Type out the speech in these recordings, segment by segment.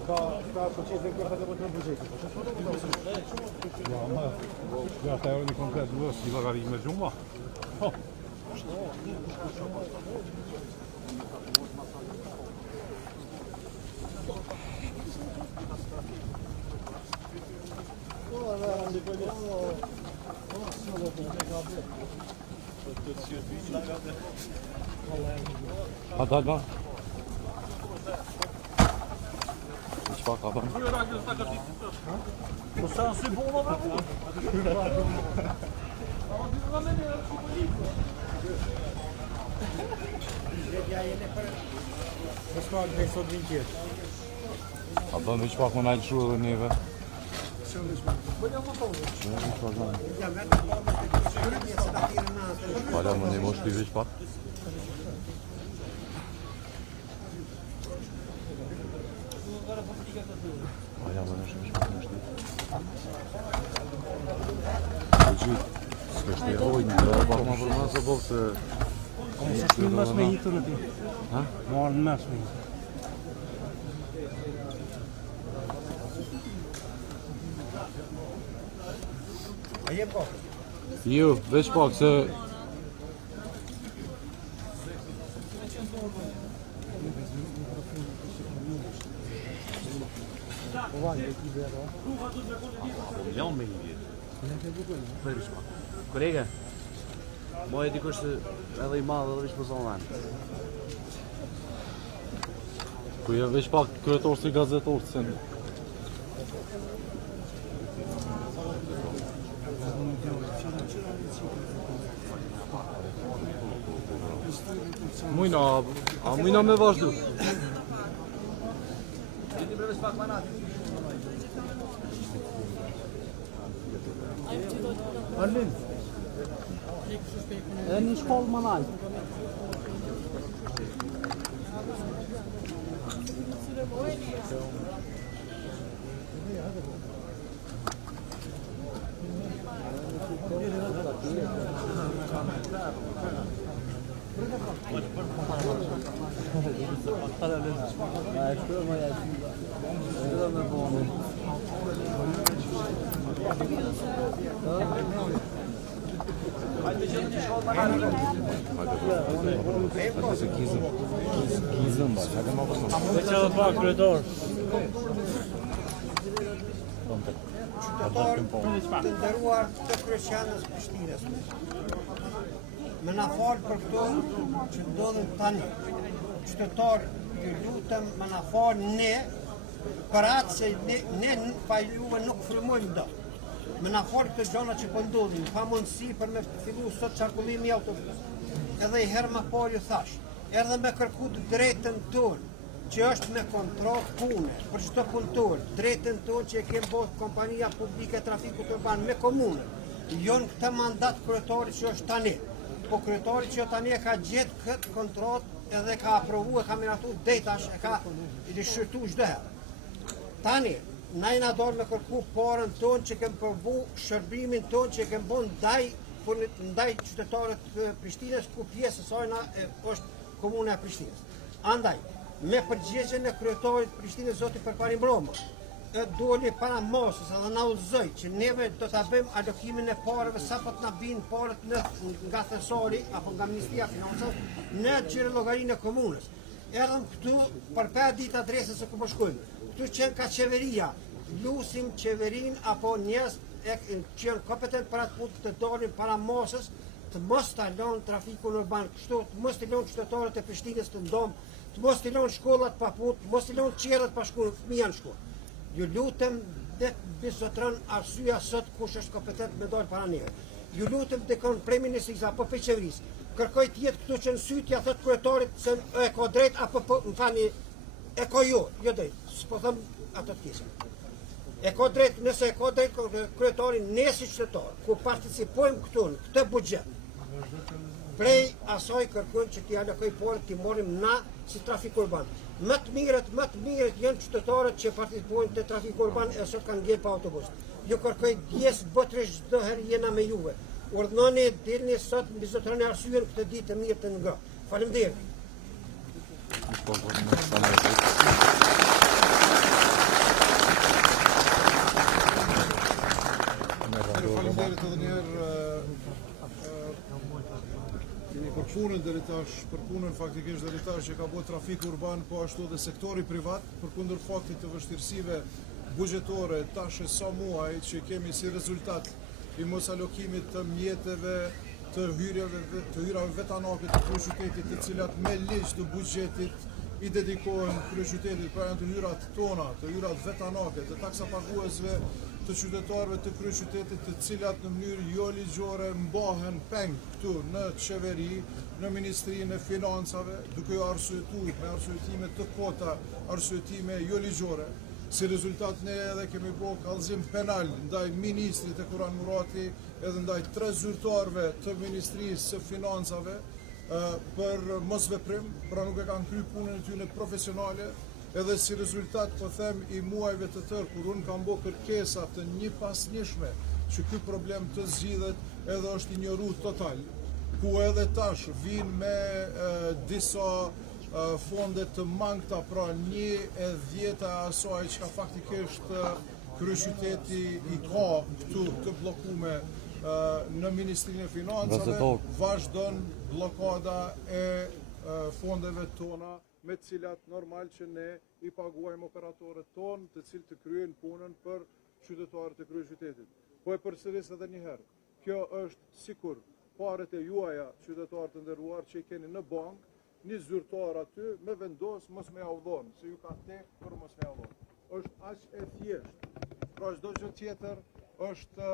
Ka procese kërë të bëtë në bugjetit. Ja, ta e një konkret duhet, si lagari me gjumba. Hadi lan. Hiç bak adam. Bu sensi bu olma bu. Adam hiç bakma ne şu olur niye be? Hala mı ne možeš ti već pak? Hala mı nešto već pak nešto? Dođi, skrešte je ovoj, bakma vrlo za bol se... Mëse shmi mas me hitur në ti. Ha? Marrën mas me hitur. Jo, veç pak se... Miljon me hivje. Kolega, moje dikush edhe i madh edhe veç po zonë. Po jo, veç pak kryetor si gazetor të sen. Mujna, a mujna me vazhdu. Arlin. E një shkollë manaj. Kizëm ba, që ka ma përnë? Dhe që dhe pak kryetor. qytetarë të nderuar të kryeqendrës Prishtinës. Më na falë për këto që ndodhen tani. Qytetarë, ju lutem më na falë ne, për atë se ne pa juve nuk frymojmë dot. Më na falë këto gjëra që po ndodhin, pa mundësi për me fillu sot qarkullimi i autobus. Edhe i herë më parë ju thash, edhe me kërku të drejtën tonë, që është me kontroll pune, për çdo punëtor, drejtën tonë që e kemë bërë kompania publike e trafikut urban me komunën. Jo në këtë mandat kryetari që është tani, po kryetari që tani e ka gjetë këtë kontratë edhe ka aprovu, e ka miratu detash, e ka rishërtu çdo herë. Tani, na jena dorë me kërku parën tonë që kemë përbu shërbimin tonë që kemë bërë ndaj qytetarët të Prishtinës, ku pjesë sajna është komuna e Prishtinës. Andaj, me përgjigjen e kryetarit Prishtinës zoti Përparim Broma, doli para mosës edhe na udhëzoi që neve do ta bëjmë alokimin e parëve sapo të na binë parët nga thesori apo nga Ministria e Financave në xhirologarinë e komunës. Erdhëm këtu për 5 ditë adresës se ku po shkojmë. Këtu qenë ka qeveria, lusim qeverin apo njerëz që janë kompetent për atë punë të dolin para mosës të mos ta lënë trafikun urban, kështu të mos të lënë qytetarët e Prishtinës të ndomë, të mos të lënë shkollat pa punë, të mos të lënë qerrat pa shkollë, fëmijë në shkollë. Ju lutem dhe bizotron arsyeja sot kush është kompetent me dalë para neve. Ju lutem dekon prej ministrisë apo për qeverisë. Kërkoj të jetë këtu që në sytja thot kryetarit se e ka drejt apo më fani e ka jo drejt. S'po them ato të tjera. E ka drejt, nëse e ka drejt kryetari ne si qytetar, ku participojmë këtu në këtë buxhet. Prej asaj kërkojmë që t'i alokoj porët t'i morim na si trafik urban. Më të mirët janë qytetarët që participojnë te trafik urban e sot kanë ngel pa autobus. Ju kërkoj djes botërisht çdo herë jena me juve. Urdhnoni dilni sot mbi zotroni arsyen këtë ditë të mirë të ngrohtë. Faleminderit. Faleminderit edhe një herë për punën deri tash, për punën faktikisht deri tash që ka bërë trafik urban, po ashtu edhe sektori privat, përkundër faktit të vështirësive buxhetore tash e sa muaj që kemi si rezultat i mos alokimit të mjeteve, të hyrave vetanake të kryeqytetit, të cilat me ligj të buxhetit i dedikohen kryeqytetit, pra janë të hyrat tona, të hyrat vetanake, të taksapaguesve, të qytetarëve të kryeqytetit, të cilat në mënyrë jo ligjore mbahen peng këtu në qeveri, në Ministrinë e Financave, duke u arsyetuar me arsyetime të kota, arsyetime jo ligjore. Si rezultat ne edhe kemi bërë kallëzim penal ndaj ministrit e Kuran Murati edhe ndaj 3 zyrtarëve të Ministrisë së Financave për mosveprim, pra nuk e kanë kryer punën e tyre profesionale. Edhe si rezultat, po them, i muajve të tërë, kur unë kam bërë kërkesa të njëpasnjëshme që ky problem të zgjidhet, edhe është injoruar total, ku edhe tash vinë me disa fonde të mangta, pra 1/10 asaj që ka faktikisht kryeqyteti i ka këtu të bllokuar në Ministrinë e Financave, vazhdon bllokada e fondeve tona, me të cilat normal që ne i paguajmë operatorët tonë të cilët të kryejnë punën për qytetarët e kryeqytetit. Po e përsëris edhe një herë, kjo është sikur paret e juaja qytetarë të nderuar që i keni në bankë, një zyrtar aty me vendos mos me audhon, se ju ka tek për mos me audhon. Është aq e thjeshtë. Pra çdo gjë tjetër është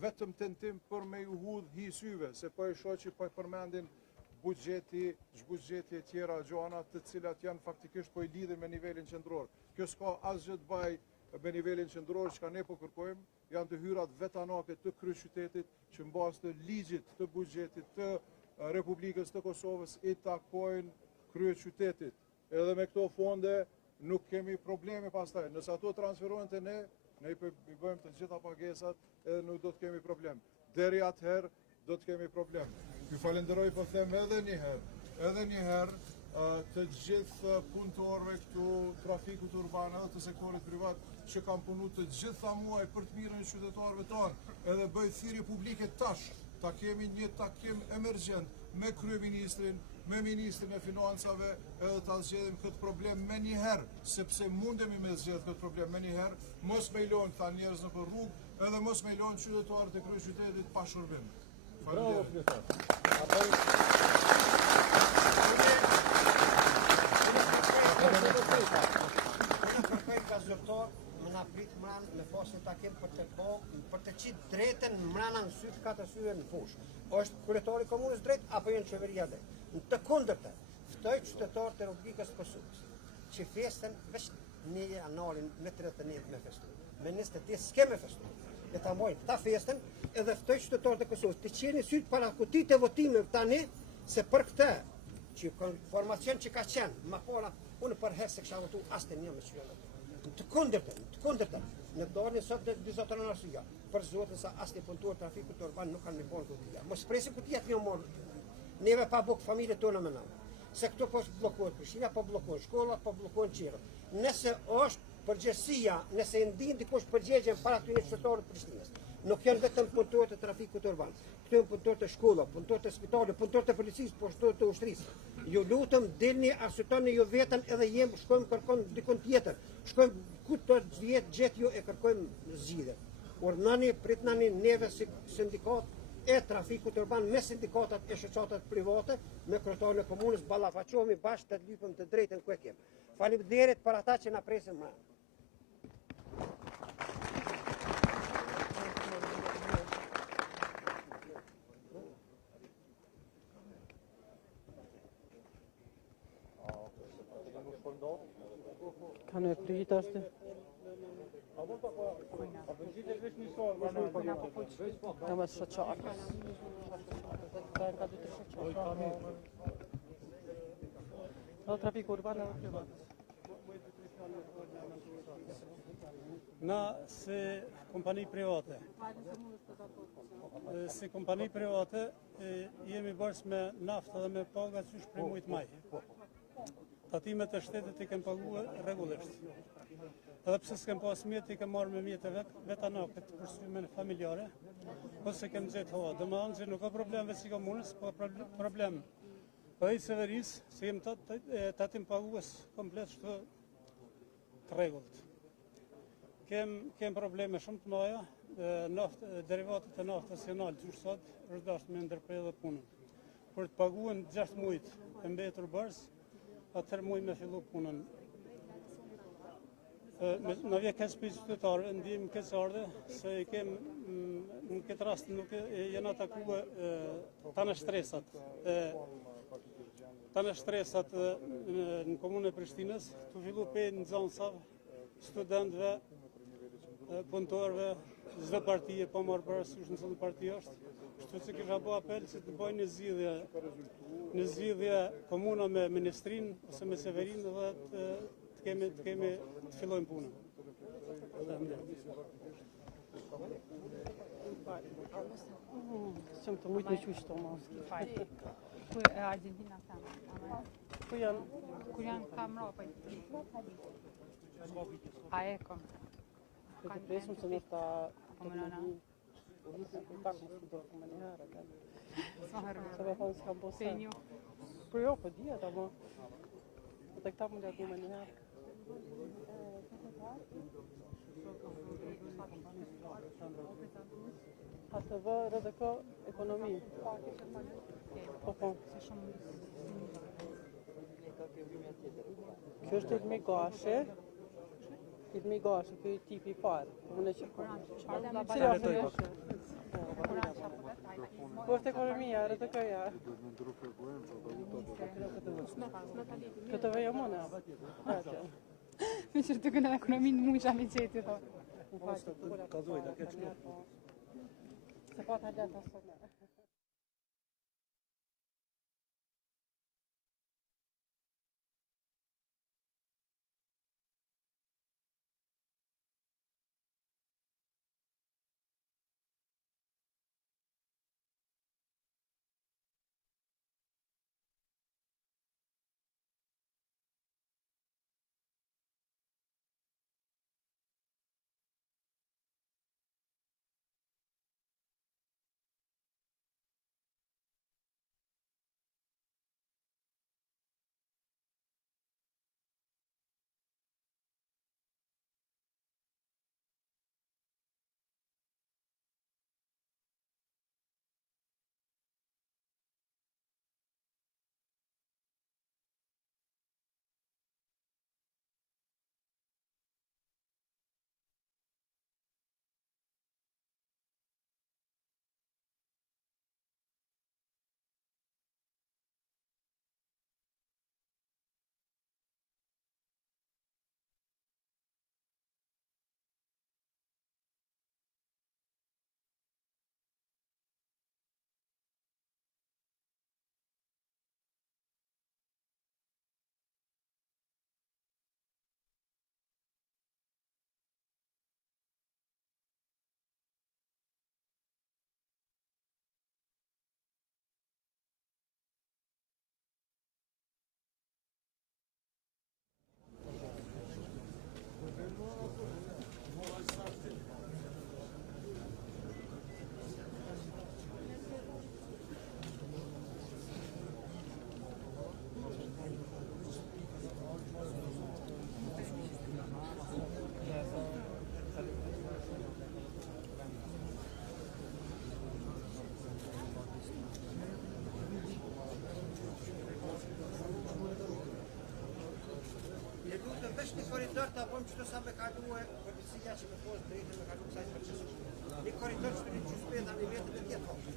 vetëm tentim për me ju hudh hi syve, se po e shoh që po e përmendin buxheti e tjera gjona të cilat janë faktikisht po i lidhin me nivelin qendror. Kjo s'ka asgjë të bëjë me nivelin qendror, çka ne po kërkojmë, janë të hyrat vetanake të kryeqytetit që mbas të ligjit të buxhetit të Republikës të Kosovës i takojnë kryeqytetit. Edhe me këto fonde nuk kemi probleme pastaj. Nëse ato transferohen te ne i bëjmë të gjitha pagesat edhe nuk do të kemi problem. Deri atëherë do të kemi problem. Ju falenderoj, po them edhe një herë të gjithë punëtorëve këtu trafikut urban edhe të sektorit privat që kanë punuar të gjitha muaj për të mirën e qytetarëve tonë, edhe bëj thirrje publike tash. Ta kemi një takim emergjent me kryeministrin, me Ministrin e Financave edhe ta zgjedhim këtë problem me njëherë, sepse mundemi me zgjedh këtë problem me njëherë, mos me lojnë këta njerëz në për rrugë, edhe mos me lojnë qytetarët e kryeqytetit pa shërbim. Kërkoj nga zyrtar më na prit mran me pasën takim për të qitë drejtën mrana në sy të katër syve në fushë. Është kryetari i komunës drejt apo jo në qeveria drejt? Në të kundërtën, ftoj qytetarët e Republikës Kosovës që festën veç një janalin me 39 me festu. Me 28 s'ke me festu. E ta mbojnë këta festën edhe ftoj qytetarët e Kosovës të qeni sytë para kutit e votimeve tani se për këtë që formacion që ka qenë më pora unë për herë se kësha votu as të një me qytetarët. Në të kundërtën, në dorën sot dhe dizotërën arsua, për zotin sa as të punëtor trafikut urban nuk kanë me bonë kutia. Mos presim kutia të një morë, neve pa bukë familje tonë me nëmë. Se këto po blokohet Prishtina, po blokohet shkolla, po blokohet qiro. Nëse është përgjegjësia, nëse e ndin dikush përgjegjen para këtyre qytetarëve të Prishtinës. Nuk janë vetëm punëtorët e trafikut urban. Këto janë punëtorët e shkollës, punëtorët e spitalit, punëtorët e policisë, punëtorët e ushtrisë. Ju lutem dilni arsyetoni ju veten edhe shkojmë kërkojmë dikon tjetër. Shkojmë ku të vjet gjet ju e kërkojmë zgjidhje. Urdhnani, pritnani neve si sindikat e trafikut urban me sindikatat e shoqatat private, me kryetarin e komunës ballafaqohemi bashkë të lypëm të drejtën ku e kemi. Faleminderit për ata që na presin më. Kanë e prit ashtë? Në me shëqarës. Kajnë ka 2-3 shëqarës. Në trafik urban edhe privat. Na si kompani private, jemi bërës me naftë dhe me paga që shprej mujtë maj. Tatimet e shtetit i kem paguë regullisht. Edhe pse s'kem pas mjetë, i kem marrë me mjetë vetë anakët për symen familjare, ose kem gjetë hoa. Dhe më anë që nuk ka problem veç i komunës, po problem edhe i severisë, se jem tatim paguës komplet shtë të regullt. Kem probleme shumë të maja, derivatet e naftës nacional që sot është dashtë me ndërprej dhe punën. Për të paguën 6 mujtë e mbetur bërës, atër muj me fillu punën. Në vje kësë për qytetarëve, ndihmë kësë ardhe, se i kem në këtë rast nuk jena takuë tanë shtresat. Tanë shtresat në komunën e Prishtinës, të fillu për në zonësav, studentëve, punëtorëve, zdo partije, pa marë parasysh në zdo partije është. Shtu që kisha bo apel që të bëjnë në zgjidhje komuna me ministrinë ose me severinë dhe të fillojnë punën. Shumë të mujtë me qështë ma. Ku e Argentina thamë? Ku janë? Kur janë kamra për a e kom. Të të presëm se nështë ta Komunana. Nuk takë më së dorë këmë njëherë. Së herë. Se me thonë s'ka bo se. Penju. Për jo, për dhjet, ama. Të këta më gjatë më njëherë. Atë vë RDK ekonomi. Po. Kjo është Ilmi Gashi. Ilmi Gashi, kjo i tipi i parë. Unë e që cila është në po është ekonomia, RDK-ja. Këtë vejo mëne. Me që të kënë ekonominë mu që me qeti, tho. Se pa të hajdet asë unë që të sa me kaluë policia që me posë drejtë me kaluë kësaj procesu. Një koridor që të një që speta një vetë dhe tjetë hoqë.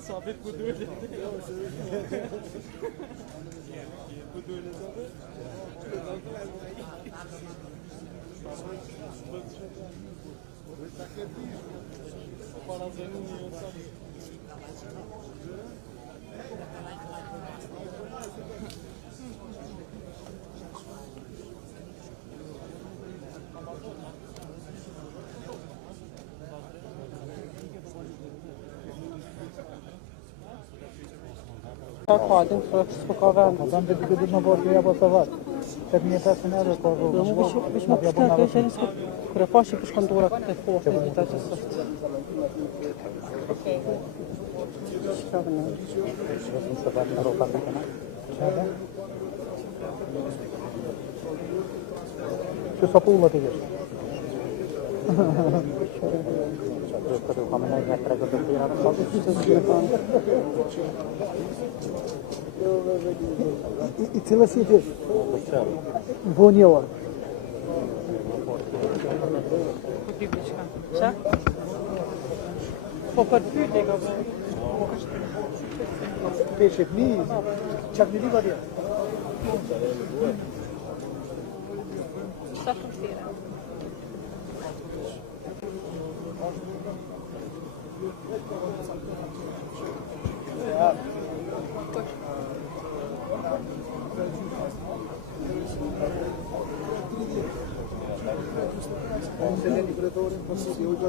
Sabit ku duhet. Ku duhet sabit? Para zenu nie sabit. Kadın sıkı kavan. Adam dedi ma borgja apo savat. 8500 euro ko rrugë. Bish më këtë këshën kur e pashi për shkondura këtë kohë dita që sot. Shkavnë. Vetëm se vat në rrogat e kana. Çfarë? Që sa pulla ti jesh? Këtë kamerë nga trego të tjera të I cila si ti? Vonjova. Po ti bliçka. Sa? Po për pyetje ka bërë. Peshe fmi, çak një liva dje. Sa funktiona? Se ne di pretorin, po si, ujtë